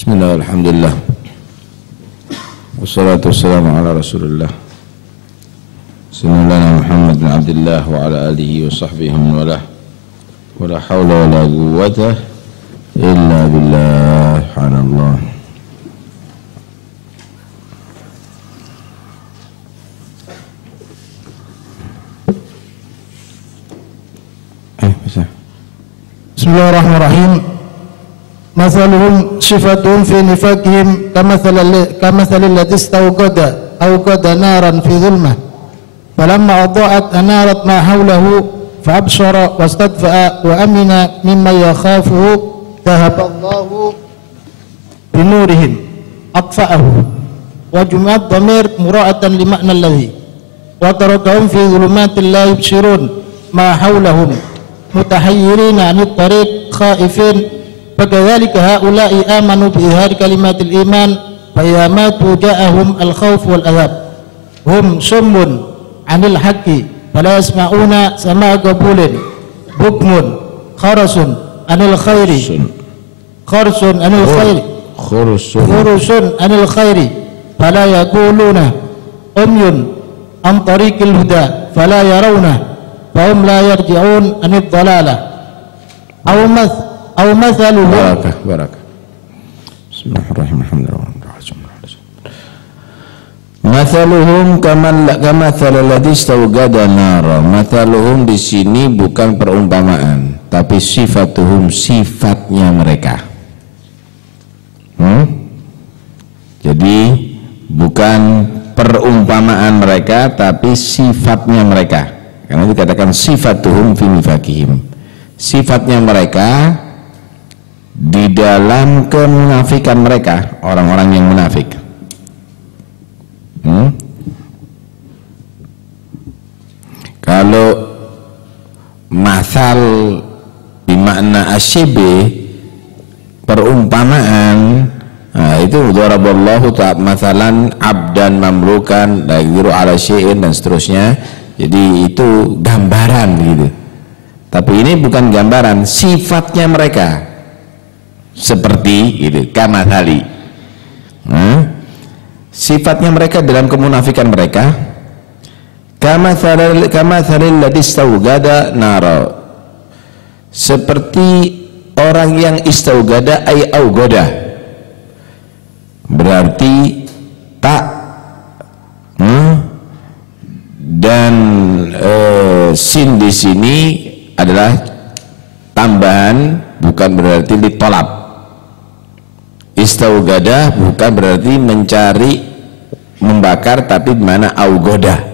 Bismillah, alhamdulillah, wassalatu wassalamu ala rasulillah Sayyidina Muhammad bin Abdullah wa ala alihi wa sahbihi wa la hawla wa la quwwata illa billah. Subhanallah. Bismillahirrahmanirrahim. Mathaluhum sifatuhum fi nifaqihim kamathali alladhi awqada naran fi dhulmah falamma adha'at anarat ma hawlahu fa'absara wastadfa'a wa amina mimma yakhafuhu dhahaba Allahu binurihim atfa'ahu wa jum'at dhamir mura'atan li ma'na alladhi wa tarakahum fi dhulumatin la yubsirun ma hawlahum mutahayyirina 'anit tariq khaifin. فكذلك هؤلاء آمنوا بإظهار كلمات الإيمان فإذا ماتوا جاءهم الخوف والعذاب هم صم عن الحق فلا يسمعون سماع قبول بكم خرس عن الخير خرس عن الخير فلا يقولون عمي عن طريق الهدى فلا يرونه فهم لا يرجعون عن الضلالة أو مثله barakah. Bismillahirrahmanirrahim. Mathaluhum kamathal ladzi istawqada nara. Mathaluhum di sini bukan perumpamaan, tapi sifatuhum, sifatnya mereka. Jadi bukan perumpamaan mereka, tapi sifatnya mereka. Karena dikatakan sifatuhum fi nifaqihim. Sifatnya mereka di dalam kemunafikan mereka, orang-orang yang munafik. Kalau masal bermakna asyibe, perumpamaan, itu daraballahu ta'ala masalan abdan mamlukan la yaqdiru ala syai'in dan seterusnya. Jadi itu gambaran gitu. Tapi ini bukan gambaran, sifatnya mereka seperti itu, kamathali. Sifatnya mereka dalam kemunafikan mereka, kamathalil ladzi istawqada nara, seperti orang yang istawqada ay augoda, berarti tak dan sin di sini adalah tambahan, bukan berarti ditolak. Istaugadah bukan berarti mencari, membakar, tapi mana augoda.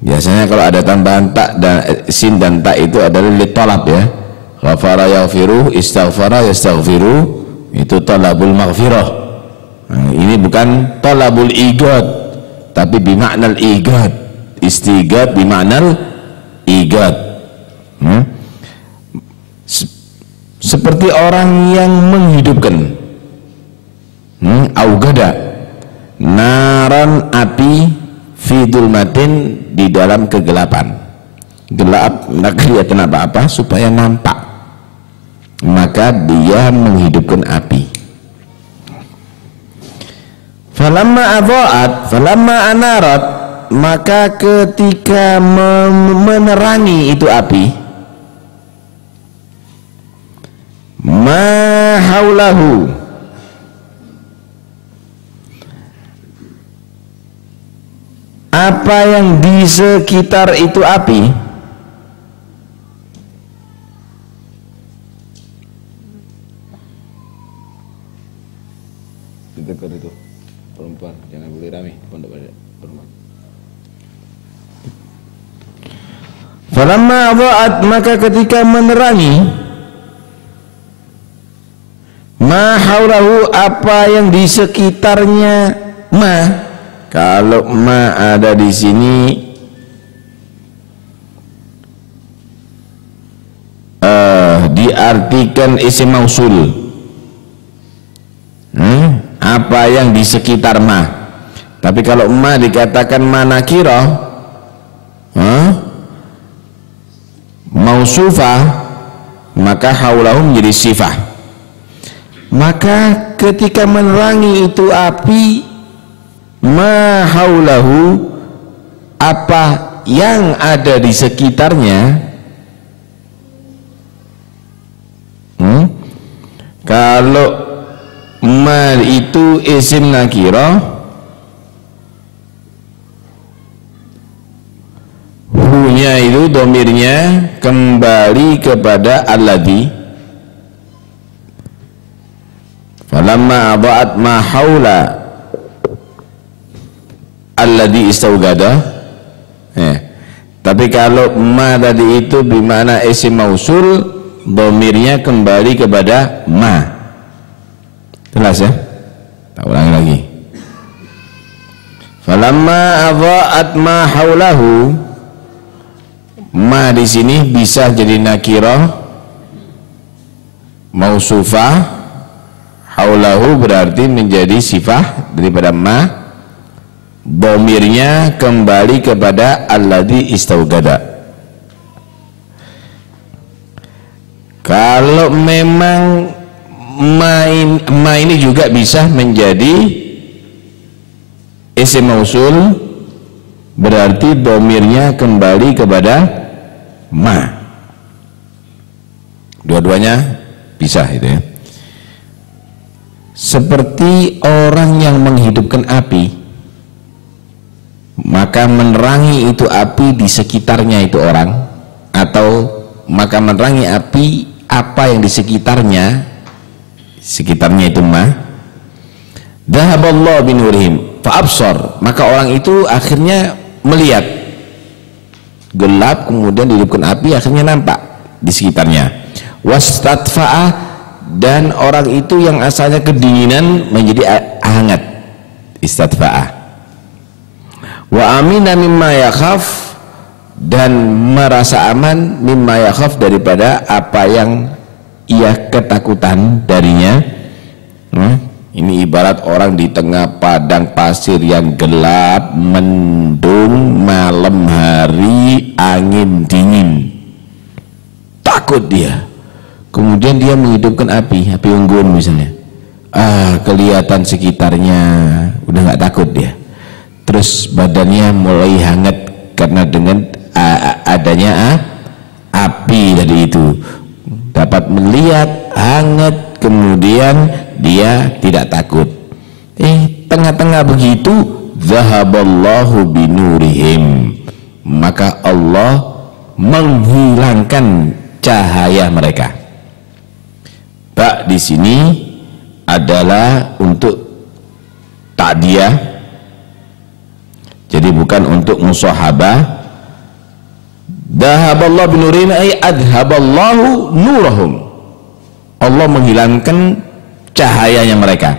Biasanya kalau ada tambahan tak dan sin dan tak itu adalah ditolak ya. Ghafara yaghfiru, istaghfara yastaghfiru, itu talabul maghfirah. Ini bukan talabul igad, tapi bimaknal igad. Istigad bimaknal igad. Seperti orang yang menghidupkan augada naran, api, fi dulmatin, di dalam kegelapan. Gelap, nggak kelihatan apa-apa, supaya nampak, maka dia menghidupkan api. Falamma adha'at, falamma anarat, maka ketika menerangi itu api, ma haulahu, apa yang di sekitar itu api, ditegur itu perempuan, jangan boleh rame pondok perempuan. Falamma adha'at, maka ketika menerangi, ma haulahu, apa yang di sekitarnya. Kalau ma ada di sini diartikan isim mausul. Apa yang di sekitar ma. Tapi kalau ma dikatakan ma nakirah, mausufah, maka haulahum menjadi sifah. maka ketika menerangi itu api, ma haulahu, apa yang ada di sekitarnya, kalau ma itu isim nakirah, hu-nya itu domirnya kembali kepada alladhi. Falamma adha'at ma haula alladhi istawgada. Tapi kalau ma tadi itu bermakna isim mausul, domirnya kembali kepada ma. Jelas ya? Tak ulangi lagi. Falamma adha'at ma haulahu, ma di sini bisa jadi nakirah mausufah, haulahu berarti menjadi sifah daripada ma, domirnya kembali kepada alladhi istawgada. Kalau memang ma ini juga bisa menjadi isim mausul, berarti domirnya kembali kepada ma. Dua-duanya bisa itu ya. Seperti orang yang menghidupkan api, maka menerangi itu api di sekitarnya itu orang, atau maka menerangi api apa yang di sekitarnya itu ma. Dhahaballahu binurihim fa'absar, maka orang itu akhirnya melihat gelap, kemudian dihidupkan api, akhirnya nampak di sekitarnya. Wastatfa'a, dan orang itu yang asalnya kedinginan menjadi hangat, istatfa'ah. Wa amina mimma yakhaf, dan merasa aman mimma yakhaf, daripada apa yang ia ketakutan darinya. Ini ibarat orang di tengah padang pasir yang gelap, mendung, malam hari, angin dingin, takut dia. Kemudian dia menghidupkan api unggun misalnya, kelihatan sekitarnya, udah nggak takut dia. Terus badannya mulai hangat karena dengan adanya api tadi itu, dapat melihat hangat, kemudian dia tidak takut. Tengah-tengah begitu, zahaballahu binurihim, maka Allah menghilangkan cahaya mereka. Di sini adalah untuk ta'diyah, jadi bukan untuk musahabah. Dhahaballahu binurihim ay adhaballahu nurahum, Allah menghilangkan cahayanya mereka.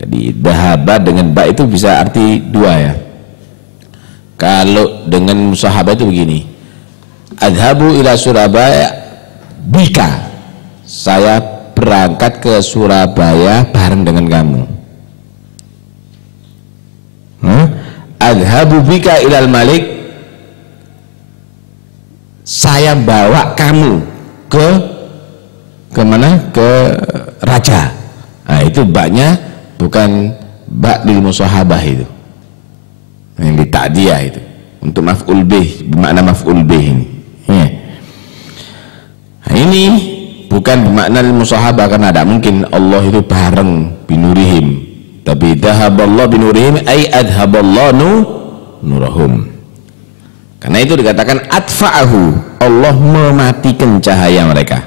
Jadi dhahaba dengan ba itu bisa arti dua ya. Kalau dengan musahabah itu begini, adhabu ila Surabaya bika, saya berangkat ke Surabaya bareng dengan kamu. Adhabu bika ilal malik, saya bawa kamu ke mana? Ke raja. Nah, itu baknya bukan bak lil musahabah itu, yang di ta'diyah itu untuk maf'ul bih, bermakna maf'ul bih ini. Nah, ini bukan bermakna musahabah, karena tidak mungkin Allah itu bareng binurihim. Tapi dhahaballahu binurihim ay adhaballahu nurahum. Karena itu dikatakan atfa'ahu, Allah mematikan cahaya mereka.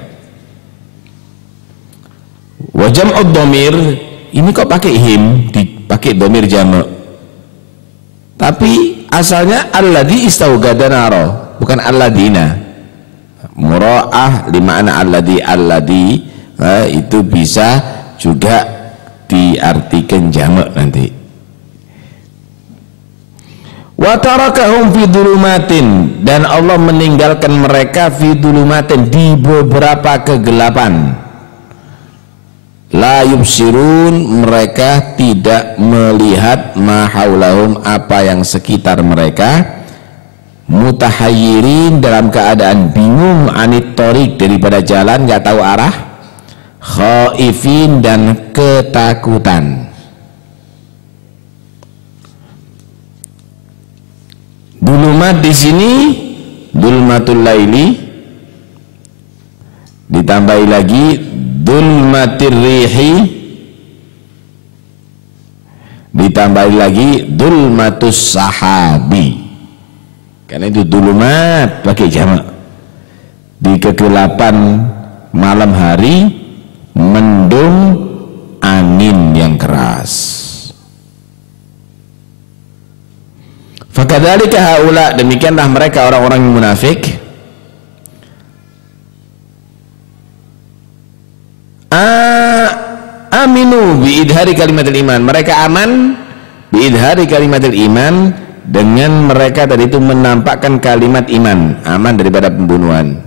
Wa jam'ud dhamir, ini kok pakai him, dipakai dhamir jamak. Tapi asalnya alladhi istawgada naro, bukan alladina. Mura'ah lima'ana alladhi itu bisa juga diartikan jamak nanti. Wa tarakahum fi dhulumatin, dan Allah meninggalkan mereka fi dhulumatin, di beberapa kegelapan. La yubsirun, mereka tidak melihat ma haulahum, apa yang sekitar mereka. Mutahayyirin, dalam keadaan bingung, anit thoriq, daripada jalan, nggak tahu arah. khaifin dan ketakutan. Dulumat di sini dulmatul laili, ditambahi lagi dulmatir rihi, ditambahi lagi dulmatus sahabi. Karena itu dulumat pakai jamak. Di kegelapan malam hari, mendung angin yang keras. Fakadzalika haula, demikianlah mereka orang-orang yang munafik. Aminu biidhari kalimatul iman, mereka aman biidhari kalimatul iman, dengan mereka tadi itu menampakkan kalimat iman, aman daripada pembunuhan.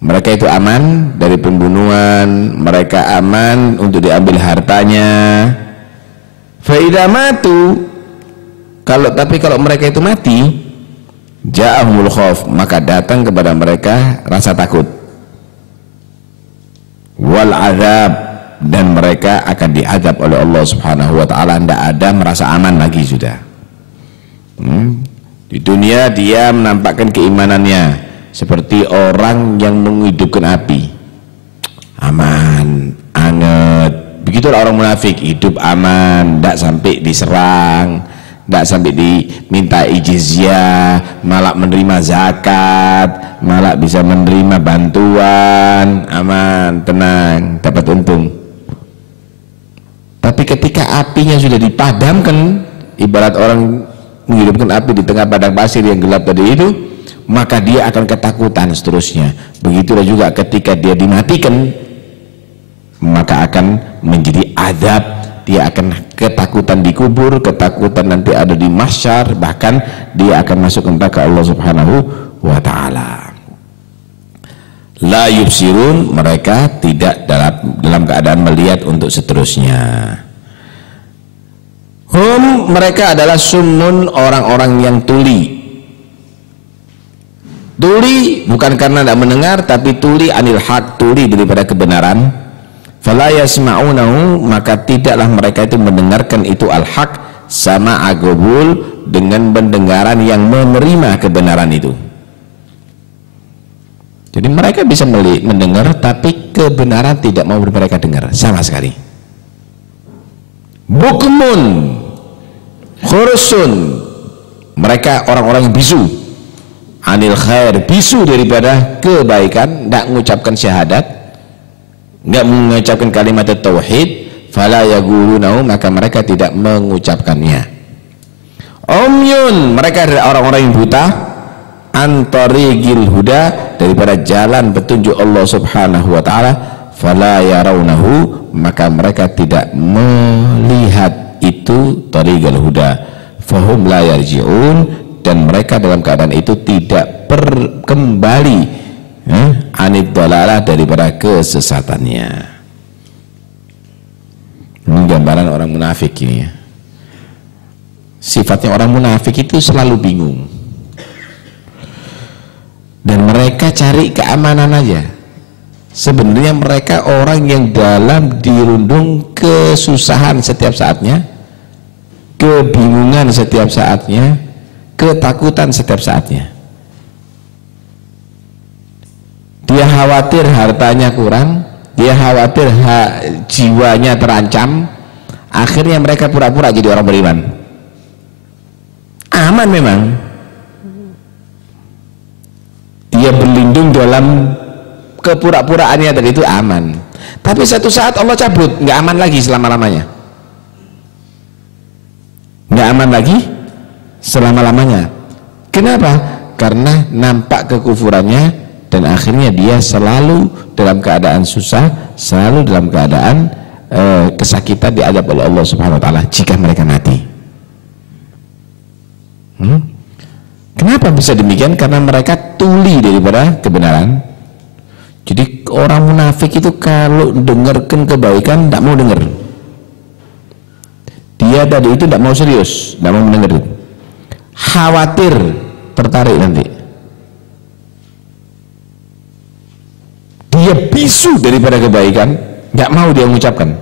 Mereka itu aman dari pembunuhan, mereka aman untuk diambil hartanya. Fa idza matu, tapi kalau mereka itu mati, ja'ahumul khauf, maka datang kepada mereka rasa takut, wal azab, dan mereka akan diazab oleh Allah Subhanahu wa taala. Tidak ada merasa aman lagi sudah. Di dunia dia menampakkan keimanannya seperti orang yang menghidupkan api, aman, anget. Begitulah orang munafik, hidup aman, tidak sampai diserang, tidak sampai diminta jizyah, malah menerima zakat, malah bisa menerima bantuan, aman, tenang, dapat untung. Tapi ketika apinya sudah dipadamkan, ibarat orang menghidupkan api di tengah padang pasir yang gelap tadi itu, maka dia akan ketakutan seterusnya. Begitulah juga ketika dia dimatikan, maka akan menjadi azab. Dia akan ketakutan di kubur, ketakutan nanti ada di mahsyar, bahkan dia akan masuk neraka Allah Subhanahu wa taala. La yubsirun, mereka tidak dalam keadaan melihat untuk seterusnya. Mereka adalah summun, orang-orang yang tuli. Tuli bukan karena tidak mendengar, tapi tuli anil haq, tuli daripada kebenaran. Fala yasma'unahu, maka tidaklah mereka itu mendengarkan itu al-haq, sama agobul, dengan pendengaran yang menerima kebenaran itu. Jadi mereka bisa mendengar, tapi kebenaran tidak mau mereka dengar sama sekali. Bukmun khursun, mereka orang-orang yang bisu anil khair, bisu daripada kebaikan, tidak mengucapkan syahadat, tidak mengucapkan kalimat tauhid. Fala yaqulunahu, maka mereka tidak mengucapkannya. Umyun, mereka adalah orang-orang yang buta, antarigil huda, daripada jalan petunjuk Allah Subhanahu wa taala. Fala yarawnahu, maka mereka tidak melihat itu tariqal huda. Fahum la yarji'un, dan mereka dalam keadaan itu tidak kembali anid dalalah, daripada kesesatannya. Ini gambaran orang munafik ini ya. Sifatnya orang munafik itu selalu bingung, dan mereka cari keamanan aja. Sebenarnya mereka orang yang dalam dirundung kesusahan setiap saatnya, kebingungan setiap saatnya, ketakutan setiap saatnya. Dia khawatir hartanya kurang, dia khawatir jiwanya terancam. Akhirnya mereka pura-pura jadi orang beriman. Aman memang, dia berlindung dalam kepura-puraannya tadi itu aman, tapi satu saat Allah cabut, nggak aman lagi selama-lamanya, nggak aman lagi selama-lamanya. Kenapa? Karena nampak kekufurannya, dan akhirnya dia selalu dalam keadaan susah, selalu dalam keadaan kesakitan, diazab oleh Allah Subhanahu wa taala jika mereka mati. Kenapa bisa demikian? Karena mereka tuli daripada kebenaran. Jadi orang munafik itu kalau dengarkan kebaikan tidak mau dengar. Dia tadi itu tidak mau serius, tidak mau mendengar. Khawatir tertarik nanti. dia bisu daripada kebaikan, nggak mau dia mengucapkan.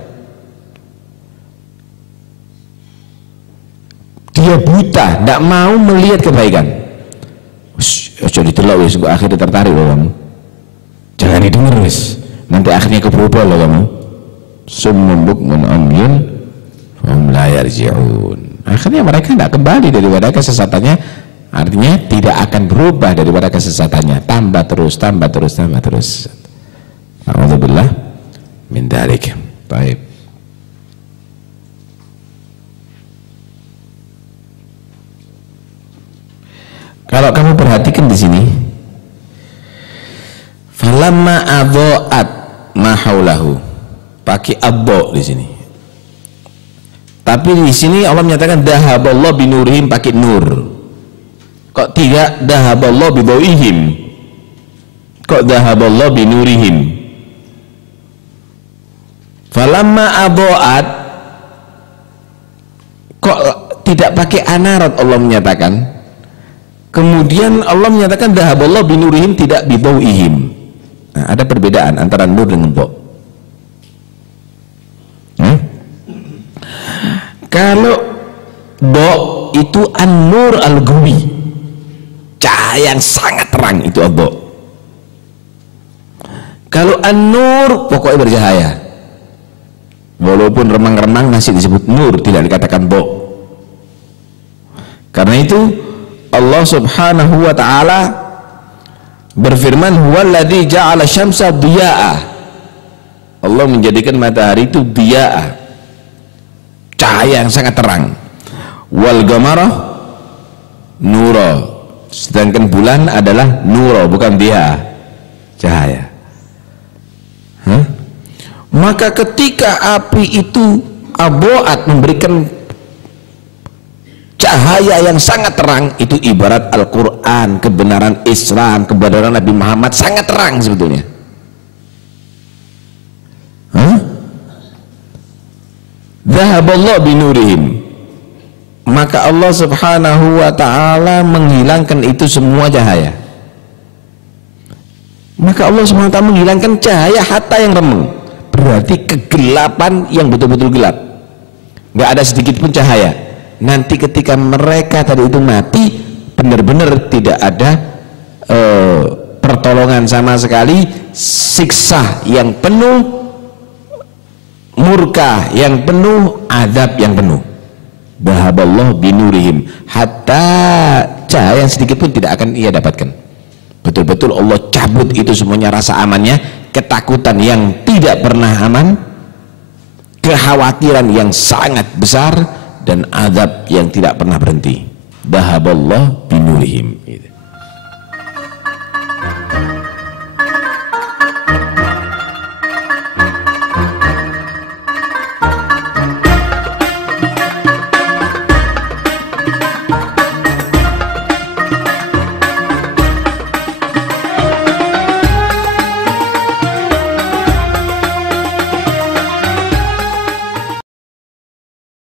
Dia buta, nggak mau melihat kebaikan. Jadi telak wis, akhirnya tertarik loh kamu. Jangan didengar wis, nanti akhirnya keberubah loh kamu. Summun bukmun umyun fahum la yarji'un. Akhirnya mereka tidak kembali daripada kesesatannya, artinya tidak akan berubah daripada kesesatannya, tambah terus, tambah terus, tambah terus. A'udzubillah min dzalik. Baik. Kalau kamu perhatikan di sini, falamma adha'at ma haulahu, pakai abbo di sini. Tapi di sini Allah menyatakan dahaballahu binurihim, pakai nur. Kok tidak dahaballahu bidawihim? Kok dahaballahu binurihim? Falamma adha'at, kok tidak pakai anarat Allah menyatakan? Kemudian Allah menyatakan dahaballahu binurihim, tidak bidawihim. Nah, ada perbedaan antara nur dengan bo. Kalau bo itu an-nur al-ghawi, cahaya yang sangat terang, itu bo. Kalau an-nur pokoknya bercahaya, walaupun remang-remang masih disebut nur, tidak dikatakan bo. Karena itu Allah subhanahu wa ta'ala berfirman, huwallazi ja'ala syamsa diya'a. Allah menjadikan matahari itu diya'a, cahaya yang sangat terang. Wal qamara nura, sedangkan bulan adalah nura, bukan diya'a, cahaya. Maka ketika api itu aboat, memberikan cahaya yang sangat terang, itu ibarat Al-Quran, kebenaran Islam, kebenaran Nabi Muhammad sangat terang sebetulnya. Dhahaballahu binurihim, maka Allah subhanahu wa ta'ala menghilangkan itu semua cahaya. Maka Allah subhanahu wa ta'ala menghilangkan cahaya hatta yang remeng, berarti kegelapan yang betul-betul gelap, nggak ada sedikit pun cahaya. Nanti ketika mereka tadi itu mati, benar-benar tidak ada pertolongan sama sekali, siksa yang penuh, murka yang penuh, azab yang penuh. Dhahaballahu binurihim, hatta cahaya sedikit pun tidak akan ia dapatkan. Betul-betul Allah cabut itu semuanya, rasa amannya, ketakutan yang tidak pernah aman, kekhawatiran yang sangat besar, dan azab yang tidak pernah berhenti. Dhahaballahu binurihim.